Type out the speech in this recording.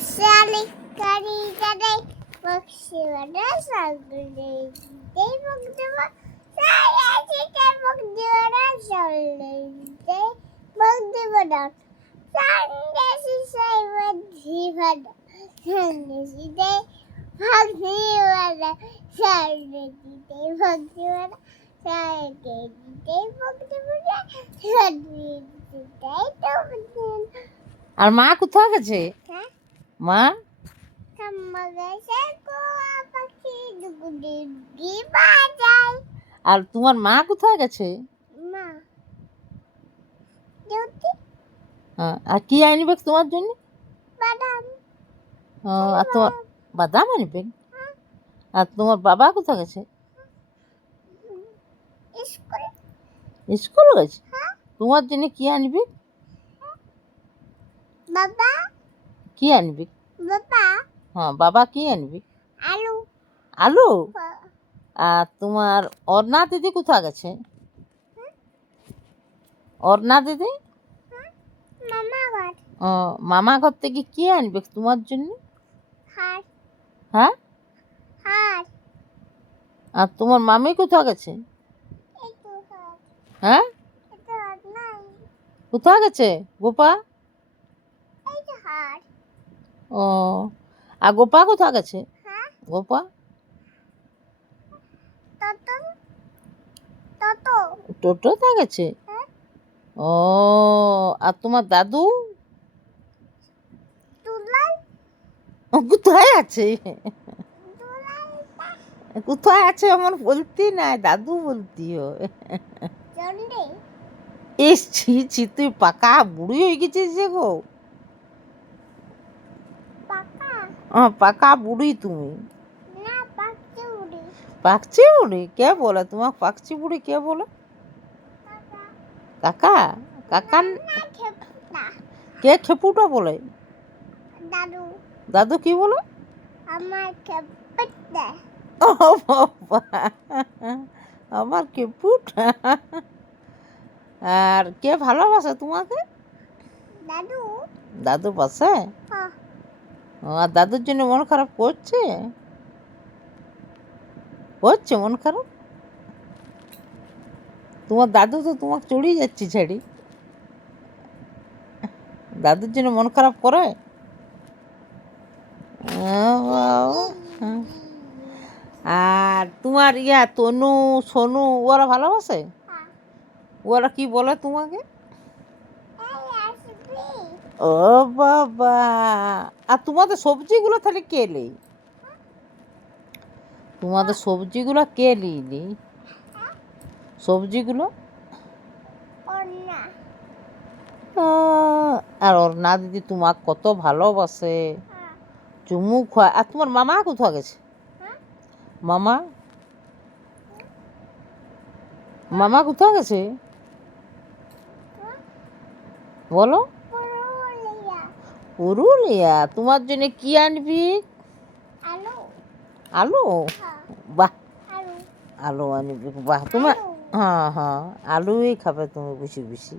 Sally Curry today. Boxyada Sunday. They book the book. Say book the Sunday. Book the book. Sunday she say what he had. Sunday she day. Book the Sunday day. Book the Sunday day. Book the Sunday day. আর মা কোথায় গেছে? মা আর তোমার মা কোথায় গেছে? আর কি আনবে তোমার জন্য? আর তোমার বাদাম আনবে? আর তোমার বাবা কোথায় গেছে? স্কুল গেছে। তোমার জন্য কি আনবে? বাবা কি আনবি? বাবা হ্যাঁ, বাবা কি আনবি? আলু। আলু? আর তোমার অর্ণা দিদি কোথায় গেছে? অর্ণা দিদি? ও মামা ঘর থেকে কি আনবে তোমার জন্য? হ্যাঁ, আর তোমার মামি কোথায় গেছে? হ্যাঁ, কোথায় গেছে গোপা? ও আর গোপা কোথায় গেছে? গোপা টোটোতে গেছে। ও আর তোমার দাদু কোথায় আছে? কোথায় আছে আমার বলতি না, দাদু বলতি হয়। ইস ছি ছি, তুই পাকা বুড়ি হয়ে গেছিস যে গো। পাকা বুড়ি তুমি। পাকচি বুড়ি কে বলে তোমাকে? পাকচি বুড়ি কে বলে? কাকা? কাকা কে খেপুটা বলে? দাদু কি বলে? ও বাবা, আমার খেপুটা। আর কে ভালোবাসে তোমাকে? দাদু বাসে। আর দাদুর জন্য মন খারাপ করছে? করছে মন খারাপ? তোমার দাদু তো তোমাকে চড়িয়ে যাচ্ছে ছেড়ে। দাদুর জন্য মন খারাপ করে? আর তোমার তনু সোনু ওরা ভালোবাসে? ওরা কি বলে তোমাকে? ও বাবা, আর তোমাদের সবজিগুলো তাহলে কে নেই? তোমাদের সবজিগুলো কে নিলি? সবজিগুলো আর অর্ণা দিদি তোমাকে কত ভালোবাসে, চুমু খায়। আর তোমার মামা কোথায় গেছে? মামা মামা কোথায় গেছে বলো? পুরুলিয়া। তোমার জন্য কি আনবি? আলু? বাহ, আলু আনবি, বাহ। তোমার হ্যাঁ হ্যাঁ, আলুই খাবে তুমি বেশি বেশি।